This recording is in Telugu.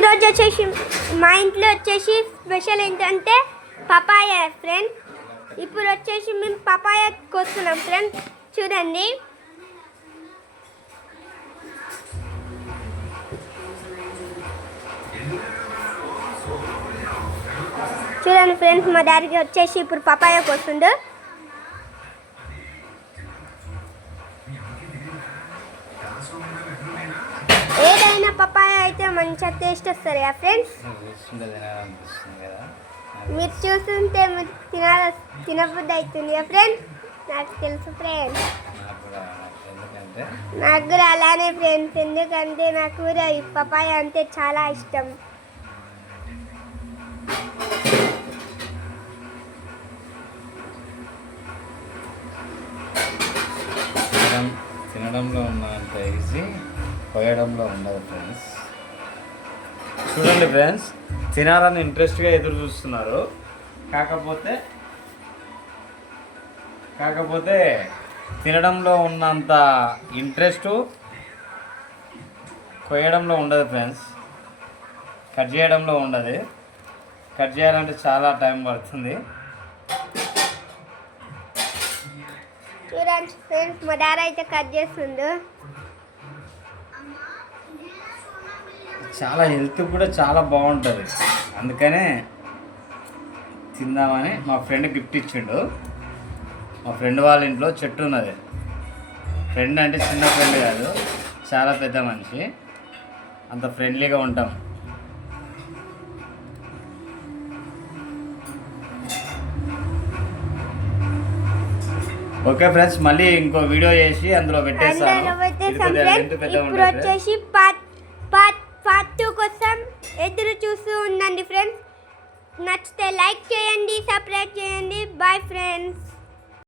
ఈరోజు వచ్చేసి మా ఇంట్లో వచ్చేసి స్పెషల్ ఏంటంటే పపాయ ఫ్రెండ్. ఇప్పుడు వచ్చేసి మేము పపాయ కోస్తున్నాం ఫ్రెండ్. చూడండి చూడండి ఫ్రెండ్స్, మా డాడీకి వచ్చేసి ఇప్పుడు పపాయ కోస్తుండు. ఏదైనా పపాయ అయితే మంచిగా టేస్ట్ వస్తుంది కదా ఫ్రెండ్స్. మీరు చూస్తుంటే తినబుద్ధి అవుతుంది కదా ఫ్రెండ్స్. నాకు తెలుసు ఫ్రెండ్స్, నాకు కూడా అలానే ఫ్రెండ్స్. ఎందుకంటే నాకు కూడా ఈ పపాయ అంటే చాలా ఇష్టం. తినడంలో ఉన్నంత ఈజీ కోయడంలో ఉండదు ఫ్రెండ్స్. చూడండి ఫ్రెండ్స్, తినాలని ఇంట్రెస్ట్గా ఎదురు చూస్తున్నారు. కాకపోతే తినడంలో ఉన్నంత ఇంట్రెస్ట్ కోయడంలో ఉండదు ఫ్రెండ్స్. కట్ చేయడంలో ఉండదు. కట్ చేయాలంటే చాలా టైం పడుతుంది. చూడండి ఫ్రెండ్స్, మా డాడీ అయితే కట్ చేస్తుండు. చాలా హెల్త్ కూడా చాలా బాగుంటుంది. అందుకనే తిందామని మా ఫ్రెండ్ గిఫ్ట్ ఇచ్చిండు. మా ఫ్రెండ్ వాళ్ళ ఇంట్లో చెట్టు ఉన్నది. ఫ్రెండ్ అంటే చిన్న ఫ్రెండ్ కాదు, చాలా పెద్ద మనిషి. అంత ఫ్రెండ్లీగా ఉంటాం. ఓకే ఫ్రెండ్స్, మళ్ళీ ఇంకో వీడియో చేసి అందులో పెట్టేస్తాను. ఇప్పుడు వచ్చేసి పార్ట్ 2 కోసం ఎదురు చూస్తూ ఉండండి ఫ్రెండ్స్. నచ్చితే లైక్ చేయండి, సబ్స్క్రైబ్ చేయండి. Bye friends.